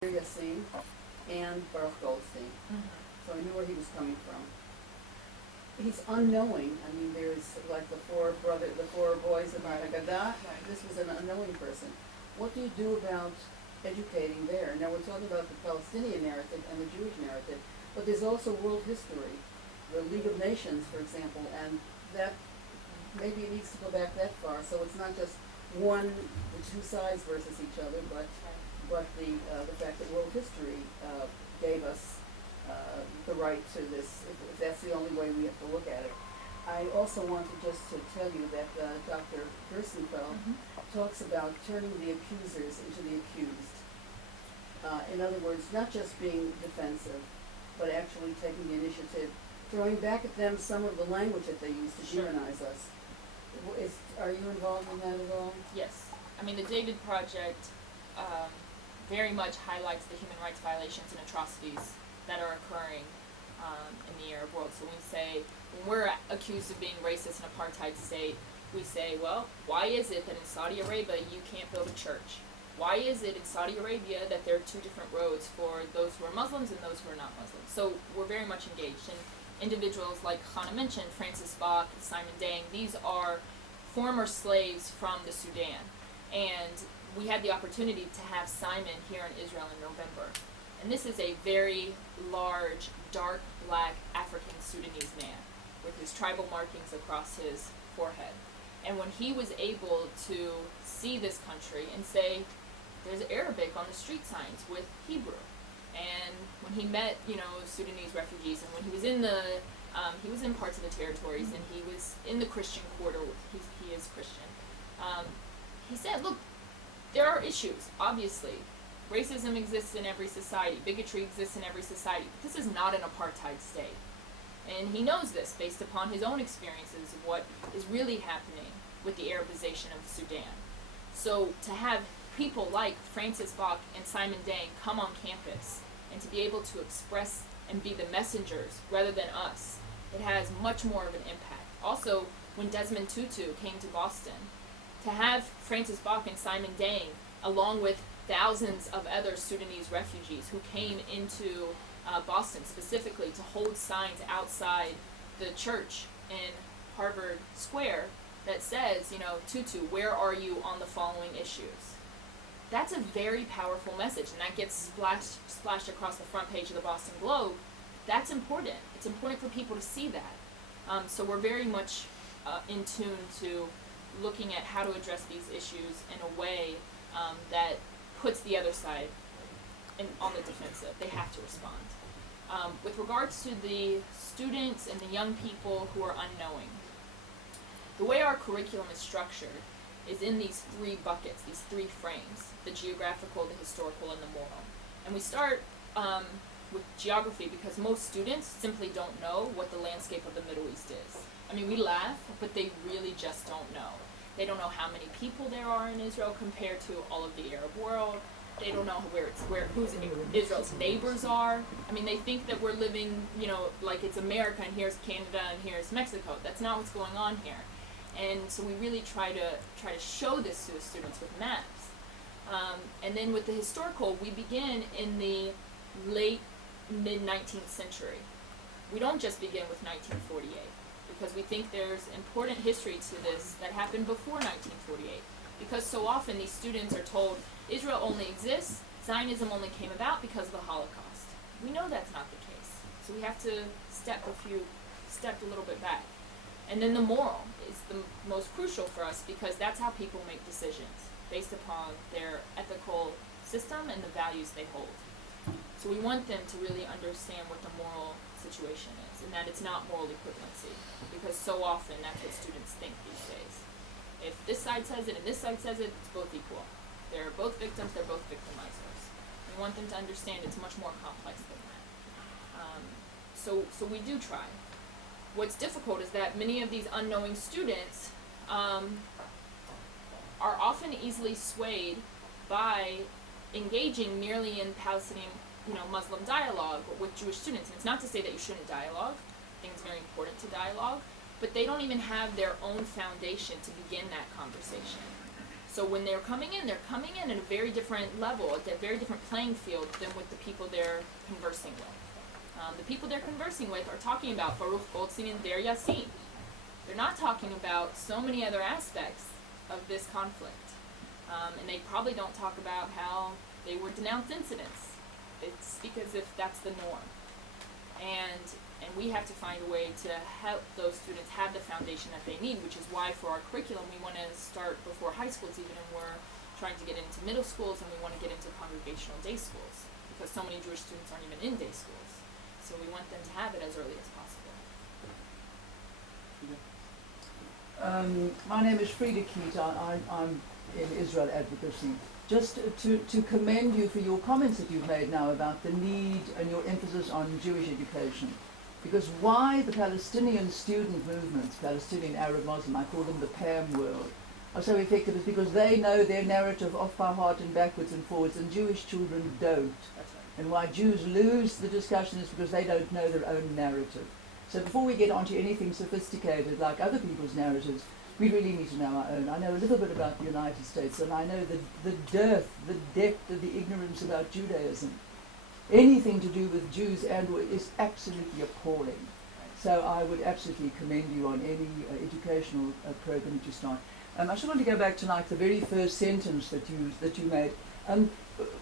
Yassin and Baruch Goldstein. So I knew where he was coming from. He's unknowing. I mean, there's like the four boys of Haggadah. This was an unknowing person. What do you do about educating there? Now we're talking about the Palestinian narrative and the Jewish narrative, but there's also world history, the League of Nations, for example, and that maybe it needs to go back that far. So it's not just the two sides versus each other, but the fact that world history gave us the right to this, if that's the only way we have to look at it. I also wanted just to tell you that Dr. Gerstenfeld talks about turning the accusers into the accused. In other words, not just being defensive, but actually taking the initiative, throwing back at them some of the language that they use to demonize us. Are you involved in that at all? Yes. I mean, the David Project very much highlights the human rights violations and atrocities that are occurring in the Arab world. So when we're accused of being racist and apartheid state, we say, well, why is it that in Saudi Arabia you can't build a church? Why is it in Saudi Arabia that there are two different roads for those who are Muslims and those who are not Muslims? So we're very much engaged. And individuals like Hannah mentioned, Francis Bach, Simon Dang, these are former slaves from the Sudan. And we had the opportunity to have Simon here in Israel in November. And this is a very large, dark, black, African Sudanese man with his tribal markings across his forehead. And when he was able to see this country and say, there's Arabic on the street signs with Hebrew. And when he met, Sudanese refugees, and when he was he was in parts of the territories, and he was in the Christian quarter, he is Christian, he said, look, there are issues, obviously. Racism exists in every society. Bigotry exists in every society. But this is not an apartheid state. And he knows this based upon his own experiences of what is really happening with the Arabization of Sudan. So to have people like Francis Bach and Simon Dang come on campus and to be able to express and be the messengers rather than us, it has much more of an impact. Also, when Desmond Tutu came to Boston, to have Francis Bach and Simon Dang, along with thousands of other Sudanese refugees who came into Boston specifically to hold signs outside the church in Harvard Square that says, Tutu, where are you on the following issues? That's a very powerful message, and that gets splashed across the front page of the Boston Globe. That's important. It's important for people to see that. So we're very much in tune to looking at how to address these issues in a way that puts the other side on the defensive. They have to respond. With regards to the students and the young people who are unknowing, the way our curriculum is structured is in these three buckets, these three frames: the geographical, the historical, and the moral. And we start with geography because most students simply don't know what the landscape of the Middle East is. I mean, we laugh, but they really just don't know. They don't know how many people there are in Israel compared to all of the Arab world. They don't know who's Israel's neighbors are. I mean, they think that we're living, like it's America and here's Canada and here's Mexico. That's not what's going on here. And so we really try to show this to the students with maps. And then with the historical, we begin in the late mid-19th century. We don't just begin with 1948 because we think there's important history to this that happened before 1948. Because so often these students are told Israel only exists, Zionism only came about because of the Holocaust. We know that's not the case. So we have to step a little bit back. And then the moral is the most crucial for us because that's how people make decisions based upon their ethical system and the values they hold. So we want them to really understand what the moral situation is and that it's not moral equivalency because so often that's what students think these days. If this side says it and this side says it, it's both equal. They're both victims, they're both victimizers. We want them to understand it's much more complex than that. So we do try. What's difficult is that many of these unknowing students are often easily swayed by engaging merely in Palestinian, Muslim dialogue with Jewish students. And it's not to say that you shouldn't dialogue. I think it's very important to dialogue. But they don't even have their own foundation to begin that conversation. So when they're coming in at a very different level, at a very different playing field than with the people they're conversing with. The people they're conversing with are talking about Baruch Goldstein and Der Yassin. They're not talking about so many other aspects of this conflict. And they probably don't talk about how they were denounced incidents. It's because if that's the norm. And we have to find a way to help those students have the foundation that they need, which is why for our curriculum we want to start before high schools even, and we're trying to get into middle schools, and we want to get into congregational day schools, because so many Jewish students aren't even in day schools. So we want them to have it as early as possible. My name is Frida Keat. I'm in Israel Advocacy. Just to commend you for your comments that you've made now about the need and your emphasis on Jewish education. Because why the Palestinian student movements, Palestinian Arab Muslim, I call them the PAM world, are so effective is because they know their narrative off by heart and backwards and forwards, and Jewish children don't. That's right. And why Jews lose the discussion is because they don't know their own narrative. So before we get onto anything sophisticated like other people's narratives, we really need to know our own. I know a little bit about the United States, and I know the depth of the ignorance about Judaism. Anything to do with Jews is absolutely appalling. So I would absolutely commend you on any educational program that you start. I just want to go back to like the very first sentence that you made.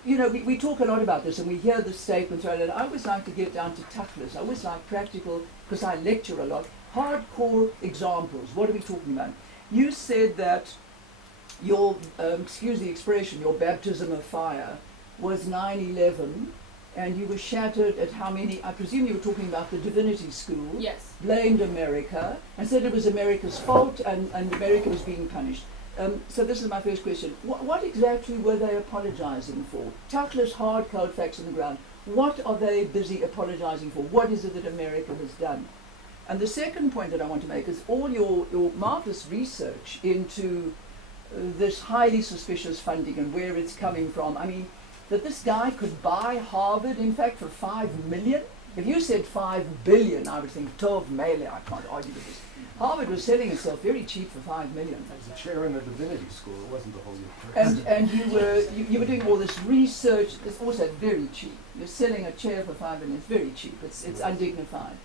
You know, we talk a lot about this, and we hear this statement thrown, and I always like to get down to tachlis. I always like practical, because I lecture a lot, hardcore examples. What are we talking about? You said that your, excuse the expression, your baptism of fire was 9/11, and you were shattered at how many, I presume you were talking about the Divinity School. Yes. Blamed America, and said it was America's fault, and America was being punished. So this is my first question. What exactly were they apologizing for? Tachlis, hard, cold facts on the ground. What are they busy apologizing for? What is it that America has done? And the second point that I want to make is all your marvelous research into this highly suspicious funding and where it's coming from. I mean, that this guy could buy Harvard, in fact, for $5 million. If you said $5 billion, I would think, Tov Mele, I can't argue with this. Harvard was selling itself very cheap for $5 million. As a chair in the divinity school, it wasn't the whole university. And you were doing all this research. It's also very cheap. You're selling a chair for $5 million. It's very cheap. It's undignified.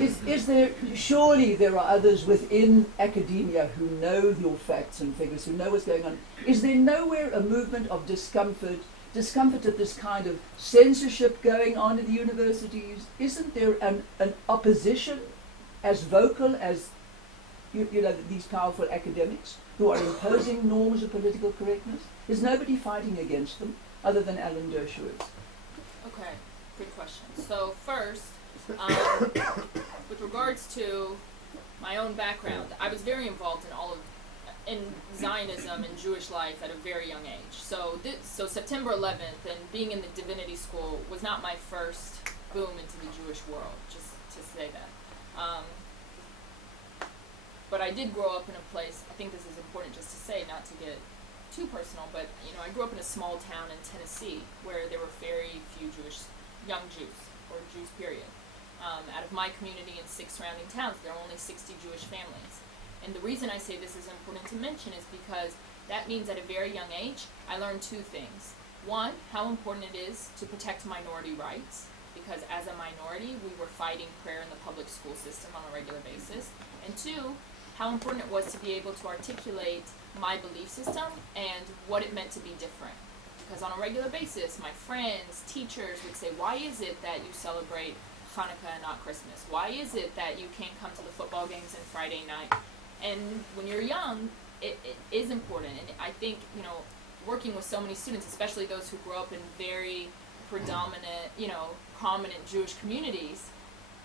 Is there, surely there are others within academia who know your facts and figures, who know what's going on. Is there nowhere a movement of discomfort at this kind of censorship going on at the universities? Isn't there an opposition as vocal as you know, these powerful academics who are imposing norms of political correctness? Is nobody fighting against them other than Alan Dershowitz? Okay, good question. So first, with regards to my own background, I was very involved in Zionism and Jewish life at a very young age. So September 11th and being in the divinity school was not my first boom into the Jewish world, just to say that. But I did grow up in a place, I think this is important just to say, not to get too personal, but you know, I grew up in a small town in Tennessee where there were very few young Jews, or Jews period. Out of my community and 6 surrounding towns, there are only 60 Jewish families. And the reason I say this is important to mention is because that means at a very young age, I learned 2 things. One, how important it is to protect minority rights, because as a minority, we were fighting prayer in the public school system on a regular basis. And 2, how important it was to be able to articulate my belief system and what it meant to be different. Because on a regular basis, my friends, teachers would say, why is it that you celebrate Hanukkah and not Christmas? Why is it that you can't come to the football games on Friday night? And when you're young, it is important. And I think, you know, working with so many students, especially those who grow up in very predominant, you know, prominent Jewish communities,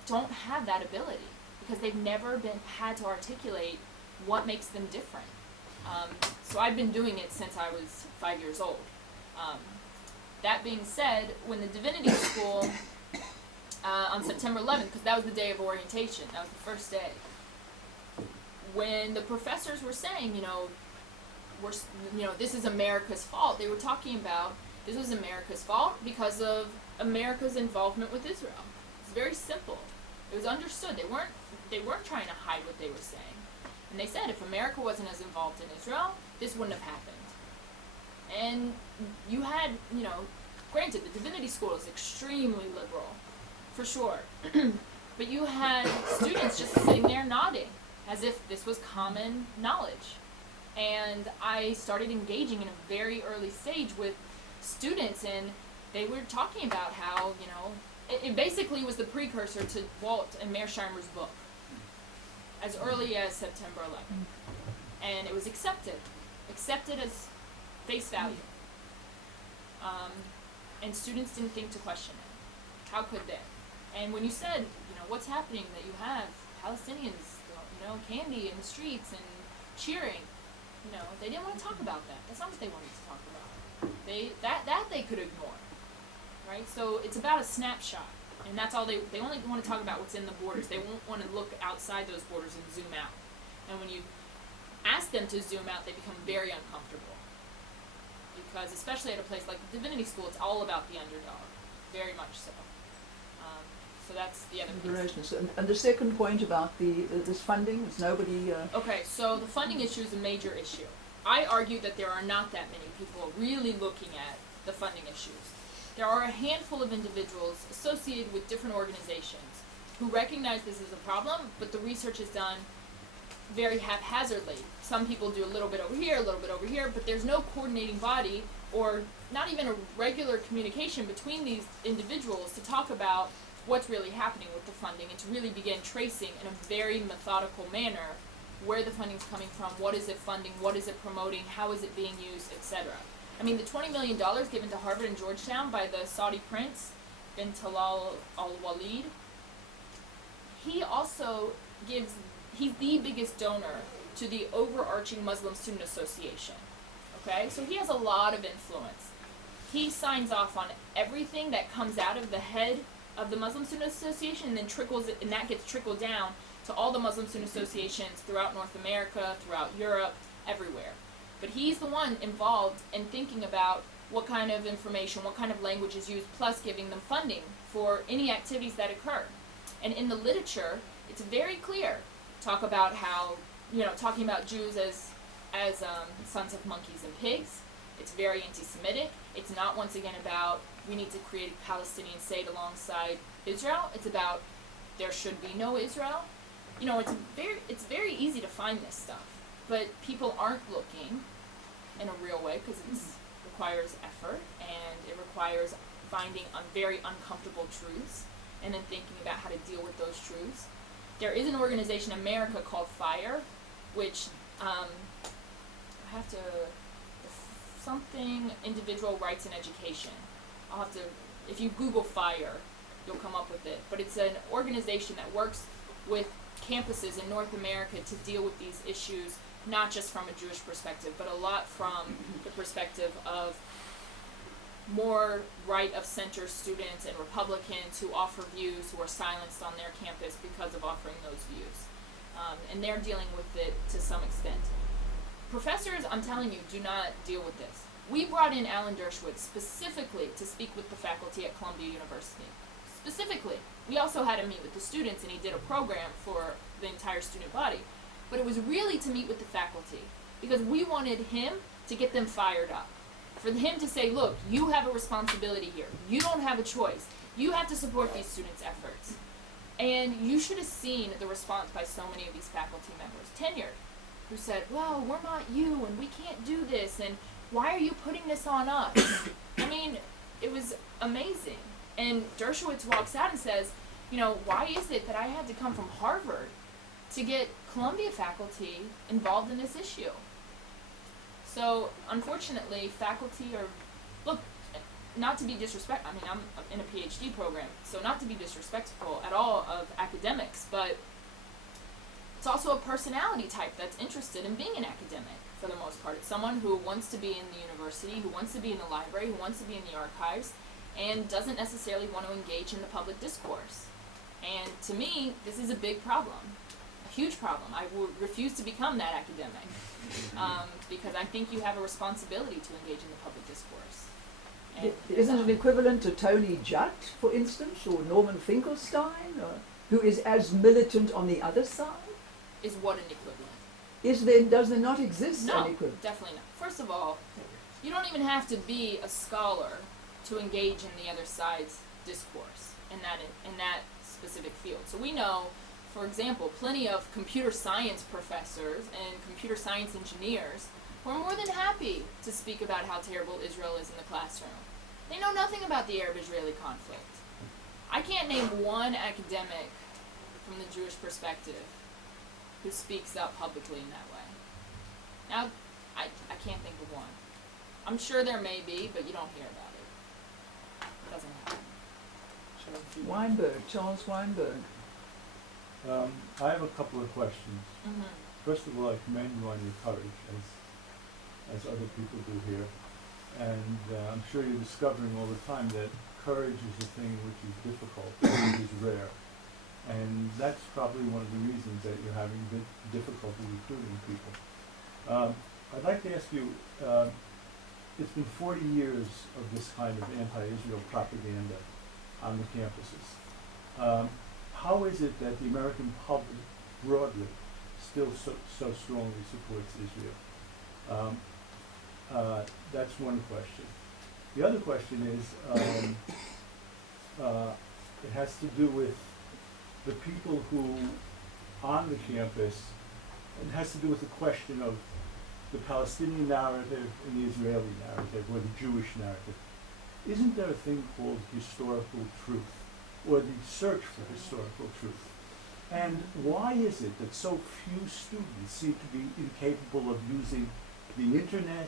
don't have that ability because they've never had to articulate what makes them different. So I've been doing it since I was 5 years old. That being said, when the divinity school on September 11th, because that was the day of orientation, that was the first day, when the professors were saying, this is America's fault, they were talking about this was America's fault because of America's involvement with Israel. It's very simple. It was understood. They weren't trying to hide what they were saying. And they said if America wasn't as involved in Israel, this wouldn't have happened. And you had, you know, granted, the divinity school is extremely liberal, for sure. But you had students just sitting there nodding, as if this was common knowledge. And I started engaging in a very early stage with students, and they were talking about how, you know, it basically was the precursor to Walt and Mearsheimer's book, as early as September 11th. And it was accepted as face value. And students didn't think to question it. How could they? And when you said, you know, what's happening, that you have Palestinians, you know, candy in the streets and cheering, you know, they didn't want to talk about that. That's not what they wanted to talk about. That they could ignore, right? So it's about a snapshot, and that's all they only want to talk about what's in the borders. They won't want to look outside those borders and zoom out. And when you ask them to zoom out, they become very uncomfortable. Because especially at a place like the Divinity School, it's all about the underdog, very much so. So that's the other piece. And the second point about this funding is nobody. Okay, so the funding issue is a major issue. I argue that there are not that many people really looking at the funding issues. There are a handful of individuals associated with different organizations who recognize this as a problem, but the research is done very haphazardly. Some people do a little bit over here, a little bit over here, but there's no coordinating body or not even a regular communication between these individuals to talk about what's really happening with the funding and to really begin tracing in a very methodical manner where the funding's coming from, what is it funding, what is it promoting, how is it being used, etc. I mean, the $20 million given to Harvard and Georgetown by the Saudi prince, bin Talal al-Walid, he also gives, he's the biggest donor to the overarching Muslim Student Association. Okay, so he has a lot of influence. He signs off on everything that comes out of the head of the Muslim Student Association, and then that gets trickled down to all the Muslim Student Associations throughout North America, throughout Europe, everywhere. But he's the one involved in thinking about what kind of information, what kind of language is used, plus giving them funding for any activities that occur. And in the literature, it's very clear. Talk about how, you know, talking about Jews as sons of monkeys and pigs. It's very anti-Semitic. It's not, once again, about we need to create a Palestinian state alongside Israel. It's about there should be no Israel. You know, it's very easy to find this stuff, but people aren't looking in a real way because it requires effort and it requires finding very uncomfortable truths and then thinking about how to deal with those truths. There is an organization in America called FIRE, which something individual rights and education. I'll have to, if you Google FIRE, you'll come up with it. But it's an organization that works with campuses in North America to deal with these issues, not just from a Jewish perspective, but a lot from the perspective of more right-of-center students and Republicans who offer views who are silenced on their campus because of offering those views. And they're dealing with it to some extent. Professors, I'm telling you, do not deal with this. We brought in Alan Dershowitz specifically to speak with the faculty at Columbia University. Specifically. We also had him meet with the students, and he did a program for the entire student body. But it was really to meet with the faculty, because we wanted him to get them fired up. For him to say, look, you have a responsibility here. You don't have a choice. You have to support these students' efforts. And you should have seen the response by so many of these faculty members, tenured, who said, well, we're not you, and we can't do this, and why are you putting this on us? I mean, it was amazing. And Dershowitz walks out and says, you know, why is it that I had to come from Harvard to get Columbia faculty involved in this issue? So, unfortunately, faculty are, look, not to be disrespectful, I mean, I'm in a PhD program, so not to be disrespectful at all of academics, but it's also a personality type that's interested in being an academic, for the most part. It's someone who wants to be in the university, who wants to be in the library, who wants to be in the archives, and doesn't necessarily want to engage in the public discourse. And to me, this is a big problem, a huge problem. I would refuse to become that academic, because I think you have a responsibility to engage in the public discourse. And isn't it equivalent to Tony Judt, for instance, or Norman Finkelstein, who is as militant on the other side? Is what an equivalent? does there not exist No, an equivalent? definitely not. First of all, you don't even have to be a scholar to engage in the other side's discourse in that specific field. So we know, for example, plenty of computer science professors and computer science engineers who are more than happy to speak about how terrible Israel is in the classroom. They know nothing about the Arab-Israeli conflict. I can't name one academic from the Jewish perspective who speaks up publicly in that way. Now, I can't think of one. I'm sure there may be, but you don't hear about it. It doesn't happen. Charles Weinberg. I have a couple of questions. Mm-hmm. First of all, I commend you on your courage, as other people do here. And I'm sure you're discovering all the time that courage is a thing which is difficult, which is rare. And that's probably one of the reasons that you're having difficulty recruiting people. I'd like to ask you, it's been 40 years of this kind of anti-Israel propaganda on the campuses. How is it that the American public broadly still so strongly supports Israel? That's one question. The other question is, it has to do with the people who, on the campus, it has to do with the question of the Palestinian narrative and the Israeli narrative, or the Jewish narrative. Isn't there a thing called historical truth, or the search for historical truth? And why is it that so few students seem to be incapable of using the internet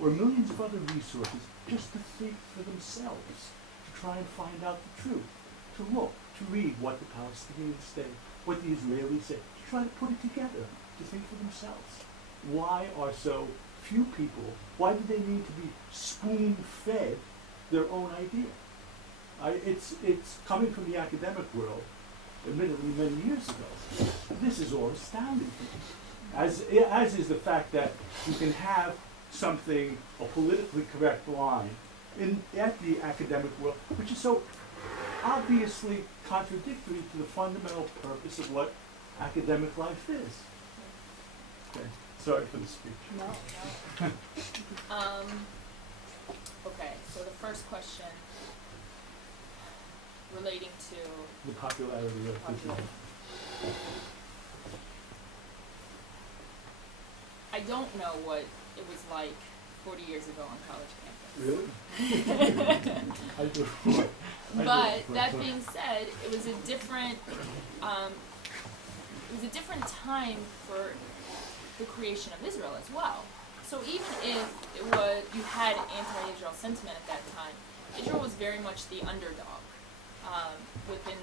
or millions of other resources just to think for themselves, to try and find out the truth, to look, to read what the Palestinians say, what the Israelis say, to try to put it together, to think for themselves? Why are so few people, why do they need to be spoon-fed their own idea? It's coming from the academic world, admittedly many years ago. This is all astounding to me. As is the fact that you can have something, a politically correct line, at the academic world, which is so obviously contradictory to the fundamental purpose of what academic life is. Okay, sorry for the speech. No. Okay, so the first question relating to The popularity of Israel. I don't know what it was like 40 years ago on college campus. Really? I do. But that being said, it was a different time for the creation of Israel as well. So even if you had anti-Israel sentiment at that time, Israel was very much the underdog within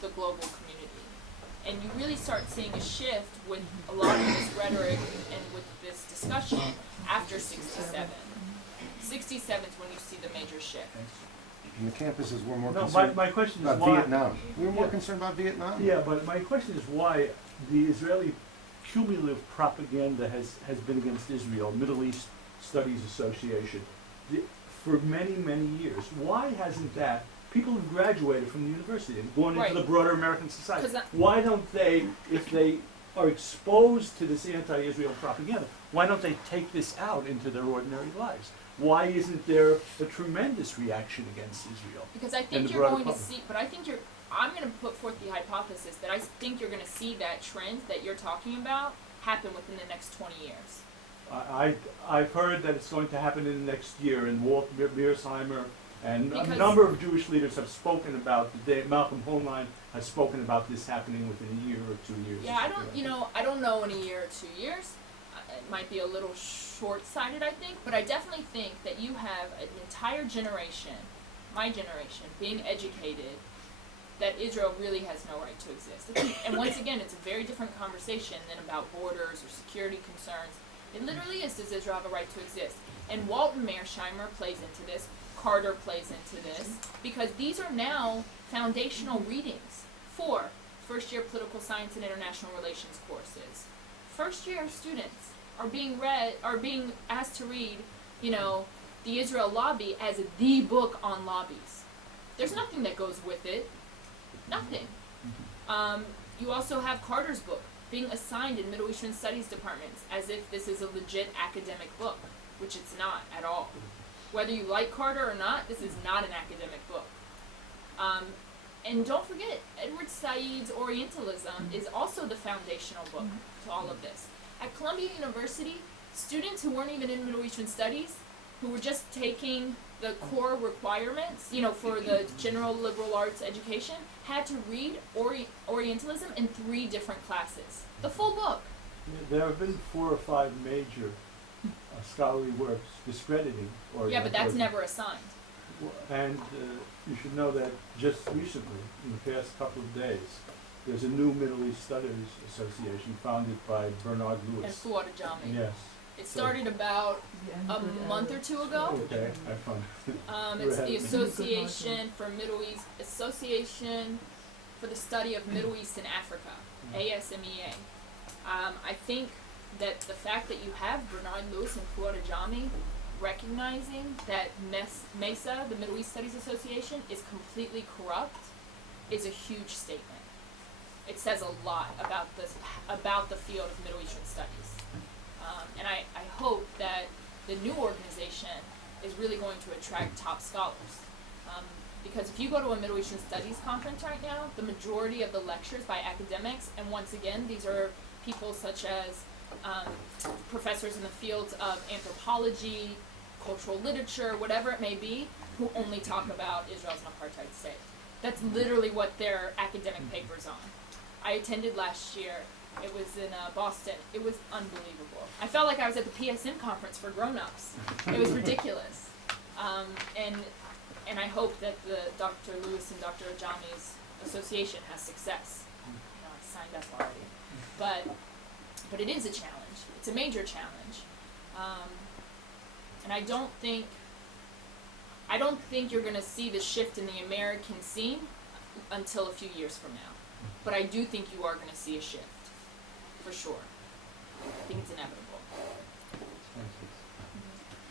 the global community. And you really start seeing a shift with a lot of this rhetoric and with this discussion after 67. 67 is when you see the major shift. And the campuses were more No, concerned my question is about why. Vietnam. We were more Yeah. concerned about Vietnam. Yeah, but my question is why the Israeli cumulative propaganda has been against Israel, Middle East Studies Association, for many, many years. Why hasn't that, people who've graduated from the university and gone into Right. the broader American society, 'Cause why don't they, if they are exposed to this anti-Israel propaganda, why don't they take this out into their ordinary lives? Why isn't there a tremendous reaction against Israel? Because I And think the you're broader going to public. see, but I think I'm going to put forth the hypothesis that I think you're going to see that trend that you're talking about happen within the next 20 years. I've heard that it's going to happen in the next year, and Walt Mearsheimer and a Because- number of Jewish leaders have spoken about Malcolm Hoenlein has spoken about this happening within a year or 2 years. Yeah, I don't know in a year or 2 years. It might be a little short-sighted, I think, but I definitely think that you have an entire generation, my generation, being educated that Israel really has no right to exist. And once again, it's a very different conversation than about borders or security concerns. It literally is, does Israel have a right to exist? And Walter Mearsheimer plays into this, Carter plays into this, because these are now foundational readings for first-year political science and international relations courses. First-year students are being asked to read, the Israel Lobby as the book on lobbies. There's nothing that goes with it. Nothing. You also have Carter's book, being assigned in Middle Eastern Studies departments as if this is a legit academic book, which it's not at all. Whether you like Carter or not, this is not an academic book. And don't forget, Edward Said's Orientalism is also the foundational book to all of this. At Columbia University, students who weren't even in Middle Eastern Studies, who were just taking the core requirements, for the general liberal arts education, had to read Orientalism in 3 different classes. The full book. There have been 4 or 5 major scholarly works discrediting Orientalism. Yeah, but that's never assigned. And you should know that just recently, in the past couple of days, there's a new Middle East Studies Association founded by Bernard And Lewis. Fuad Ajami. Yes. It started about a month or 2 ago. Okay, have fun. It's the Right. Association for Middle East Association for the Study of Middle East and Africa, ASMEA. I think that the fact that you have Bernard Lewis and Fuad Ajami recognizing that MESA, the Middle East Studies Association, is completely corrupt is a huge statement. It says a lot about the field of Middle Eastern studies. And I hope that the new organization is really going to attract top scholars. Because if you go to a Middle Eastern Studies conference right now, the majority of the lectures by academics, and once again, these are people such as professors in the fields of anthropology, cultural literature, whatever it may be, who only talk about Israel as an apartheid state. That's literally what their academic paper's on. I attended last year. It was in Boston. It was unbelievable. I felt like I was at the PSM conference for grown-ups. It was ridiculous. And I hope that the Dr. Lewis and Dr. Ajami's association has success. I signed up already. But it is a challenge. It's a major challenge. And I don't think you're going to see the shift in the American scene until a few years from now. But I do think you are going to see a shift, for sure. I think it's inevitable.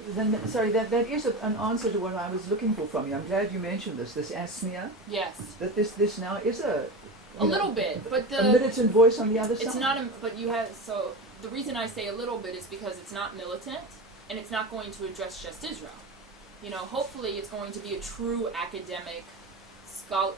Then, sorry, that is an answer to what I was looking for from you. I'm glad you mentioned this ASMEA, Yes, that this now is a little bit, but a militant voice on the other side. it's not. But you have so the reason I say a little bit is because it's not militant, and it's not going to address just Israel. Hopefully, it's going to be a true academic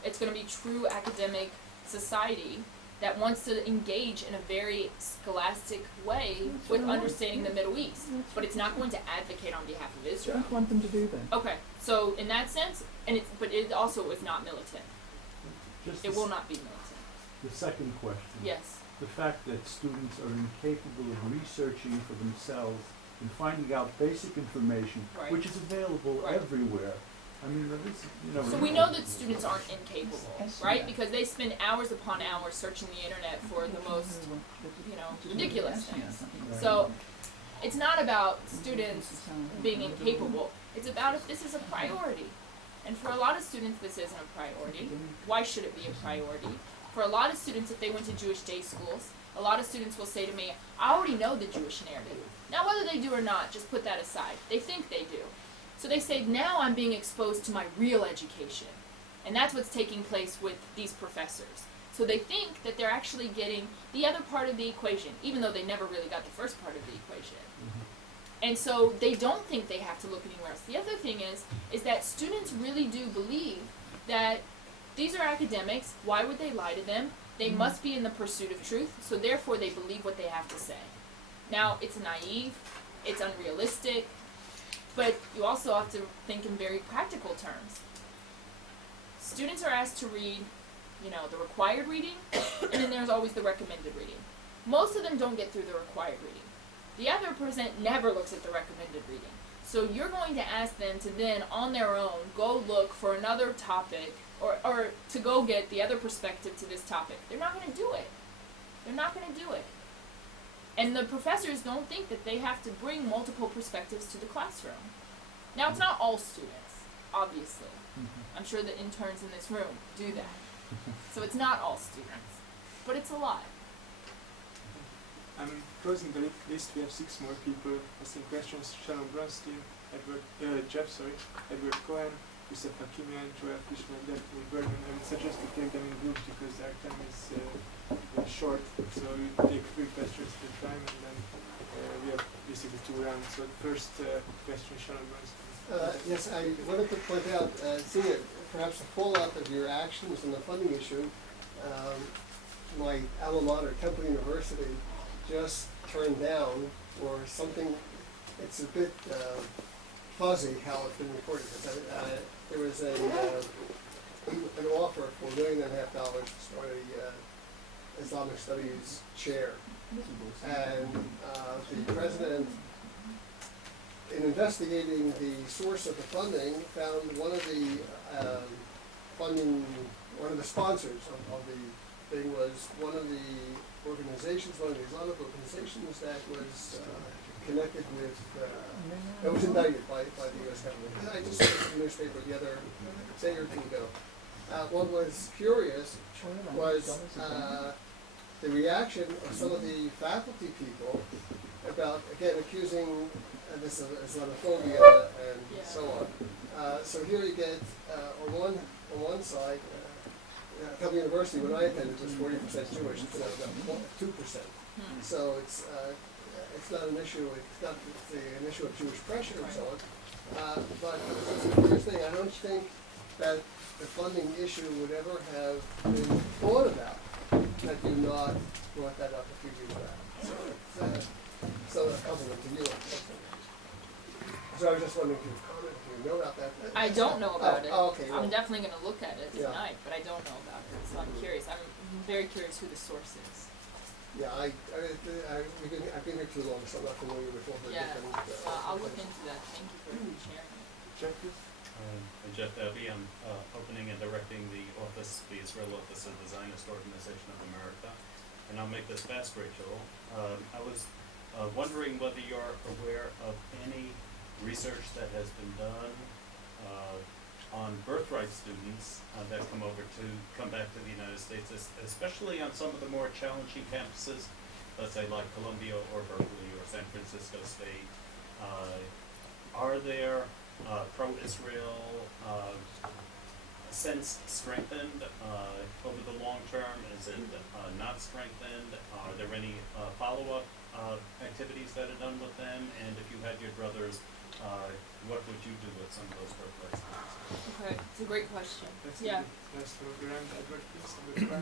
It's going to be true academic society that wants to engage in a very scholastic way with understanding the Middle East. But it's not going to advocate on behalf of I Israel. don't want them to do that. Okay, so in that sense, but it also is not militant. Just It will not be militant. The second question. Yes. The fact that students are incapable of researching for themselves and finding out basic information, Right. which is available Right. everywhere. I mean, So we know that students aren't incapable, Yes. right? Because they spend hours upon hours searching the internet for the most, ridiculous things. So it's not about students being incapable. It's about if this is a priority. And for a lot of students, this isn't a priority. Why should it be a priority? For a lot of students, if they went to Jewish day schools, a lot of students will say to me, I already know the Jewish narrative. Now, whether they do or not, just put that aside. They think they do. So they say, now I'm being exposed to my real education. And that's what's taking place with these professors. So they think that they're actually getting the other part of the equation, even though they never really got the first part of the equation. And so they don't think they have to look anywhere else. The other thing is that students really do believe that these are academics. Why would they lie to them? They must be in the pursuit of truth, so therefore they believe what they have to say. Now, it's naive, it's unrealistic, but you also have to think in very practical terms. Students are asked to read, the required reading, and then there's always the recommended reading. Most of them don't get through the required reading. The other percent never looks at the recommended reading. So you're going to ask them to then, on their own, go look for another topic, or to go get the other perspective to this topic. They're not going to do it. They're not going to do it. And the professors don't think that they have to bring multiple perspectives to the classroom. Now, it's not all students, obviously. I'm sure the interns in this room do that. So it's not all students, but it's a lot. I'm closing the list. We have 6 more people asking questions. Shalom Bronstein, Edward Cohen, Yusuf Hakimi and Joel Fishman that will burn, and I would suggest to take them in groups because our time is short. So we take 3 questions at a time, and then we have basically 2 rounds. So the first question, Shannon Bernstein. Yes, I wanted to point out, seeing it, perhaps the fallout of your actions on the funding issue, my alma mater, Temple University, just turned down, or something, it's a bit fuzzy how it's been reported. There was an offer for $1.5 million to start a Islamic Studies chair. And the president, in investigating the source of the funding, found one of the sponsors of the thing was one of the organizations, one of the Islamic organizations that was connected with, that was indicted by the U.S. government. And I just read the newspaper the other day or 2 ago. What was curious was the reaction of some of the faculty people about, again, accusing this of Islamophobia and so on. So here you get, on one side, Temple University, when I attended, was 40% Jewish, it's now about 2%. So it's not an issue, it's an issue of Jewish pressure and so on. But it's a curious thing, I don't think that the funding issue would ever have been thought about had you not brought that up a few years back. So a compliment to you. So I was just wondering if you comment, if you know about that. I don't know about it. Oh, okay. I'm definitely going to look at it Yeah. tonight, but I don't know about it, so I'm curious. I'm very curious who the source is. Yeah, I've been here too long, so I'm not familiar with all the Yeah, different. I'll look into that. Thank you for sharing it. Jeff, please. I'm Jeff Davy. I'm opening and directing the Israel Office of the Zionist Organization of America. And I'll make this fast, Rachel. I was wondering whether you're aware of any research that has been done on birthright students that come back to the United States, especially on some of the more challenging campuses, let's say like Columbia or Berkeley or San Francisco State. Are there pro-Israel sense strengthened over the long term? Is it not strengthened? Are there any follow-up activities that are done with them? And if you had your druthers, what would you do with some of those birthright students? Okay, it's a great question. Let's Yeah. do the last round. Edward, please. Edward,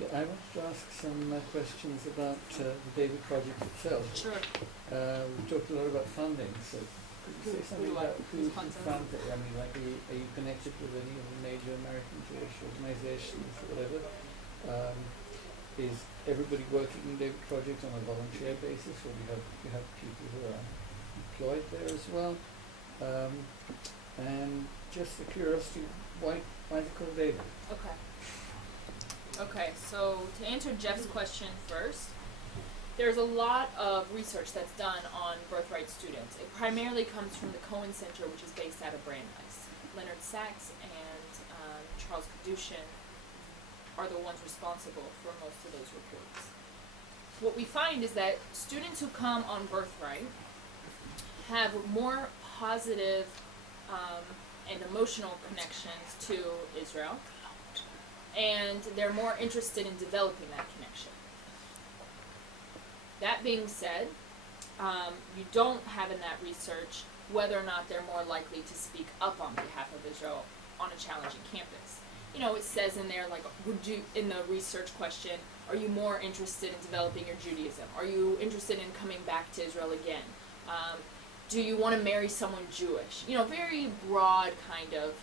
Yeah, I want to ask some questions about the David Project itself. Sure. We talked a lot about funding, so could you say something about who's funded it? I mean, like, are you connected with any of the major American Jewish organizations or whatever? Is everybody working in David Project on a volunteer basis, or you have people who are employed there as well? And just the curiosity, why is it called David? Okay. Okay, so to answer Jeff's question first, there's a lot of research that's done on birthright students. It primarily comes from the Cohen Center, which is based out of Brandeis. Leonard Sachs and Charles Kadushin are the ones responsible for most of those reports. What we find is that students who come on birthright have more positive and emotional connections to Israel, and they're more interested in developing that connection. That being said, you don't have in that research whether or not they're more likely to speak up on behalf of Israel on a challenging campus. You know, it says in there, like, in the research question, are you more interested in developing your Judaism? Are you interested in coming back to Israel again? Do you want to marry someone Jewish? You know, very broad kind of,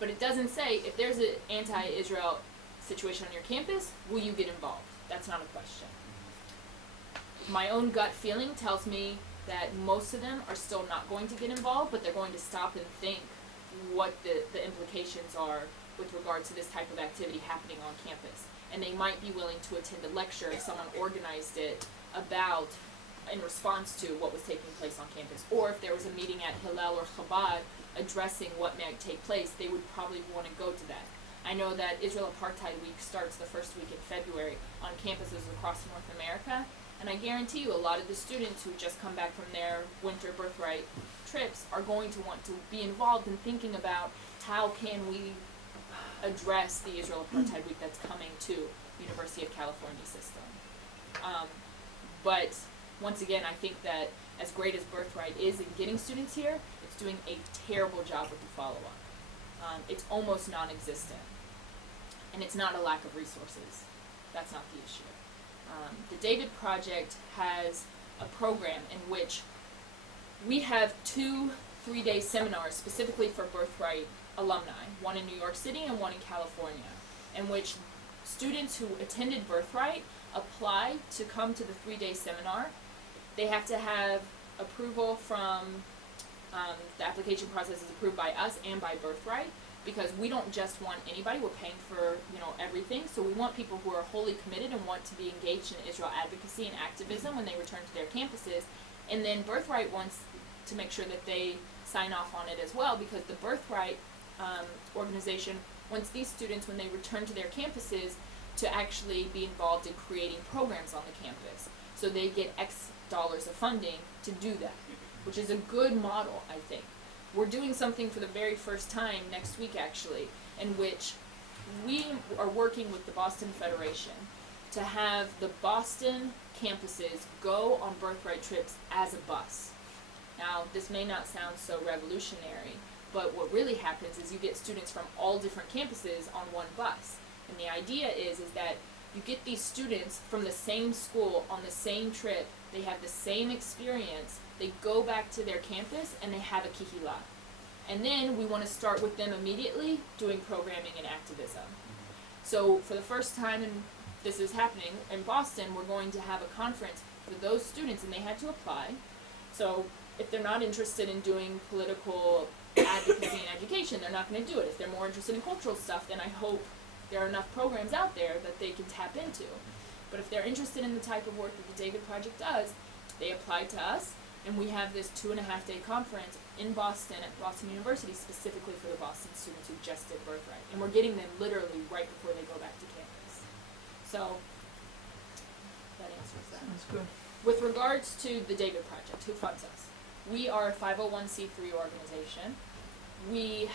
but it doesn't say if there's an anti-Israel situation on your campus, will you get involved? That's not a question. My own gut feeling tells me that most of them are still not going to get involved, but they're going to stop and think what the implications are with regard to this type of activity happening on campus. And they might be willing to attend a lecture if someone organized it about, in response to what was taking place on campus. Or if there was a meeting at Hillel or Chabad addressing what might take place, they would probably want to go to that. I know that Israel Apartheid Week starts the first week in February on campuses across North America, and I guarantee you a lot of the students who just come back from their winter birthright trips are going to want to be involved in thinking about how can we address the Israel Apartheid Week that's coming to University of California system. But once again, I think that as great as Birthright is in getting students here, it's doing a terrible job with the follow-up. It's almost non-existent. And it's not a lack of resources. That's not the issue. The David Project has a program in which we have 2 3-day seminars specifically for Birthright alumni, one in New York City and one in California, in which students who attended Birthright apply to come to the 3-day seminar. They have to have approval from, the application process is approved by us and by Birthright, because we don't just want anybody, we're paying for, everything, so we want people who are wholly committed and want to be engaged in Israel advocacy and activism when they return to their campuses. And then Birthright wants to make sure that they sign off on it as well, because the Birthright organization wants these students, when they return to their campuses, to actually be involved in creating programs on the campus. So they get X dollars of funding to do that, which is a good model, I think. We're doing something for the very first time next week, actually, in which we are working with the Boston Federation to have the Boston campuses go on Birthright trips as a bus. Now, this may not sound so revolutionary, but what really happens is you get students from all different campuses on one bus. And the idea is that you get these students from the same school on the same trip, they have the same experience, they go back to their campus and they have a kihila. And then we want to start with them immediately doing programming and activism. So for the first time, and this is happening in Boston, we're going to have a conference for those students, and they had to apply. So if they're not interested in doing political advocacy and education, they're not going to do it. If they're more interested in cultural stuff, then I hope there are enough programs out there that they can tap into. But if they're interested in the type of work that the David Project does, they apply to us, and we have this 2.5-day conference in Boston at Boston University specifically for the Boston students who just did Birthright. And we're getting them literally right before they go back to campus. So that answers that. That's good. With regards to the David Project, who funds us? We are a 501c3 organization. We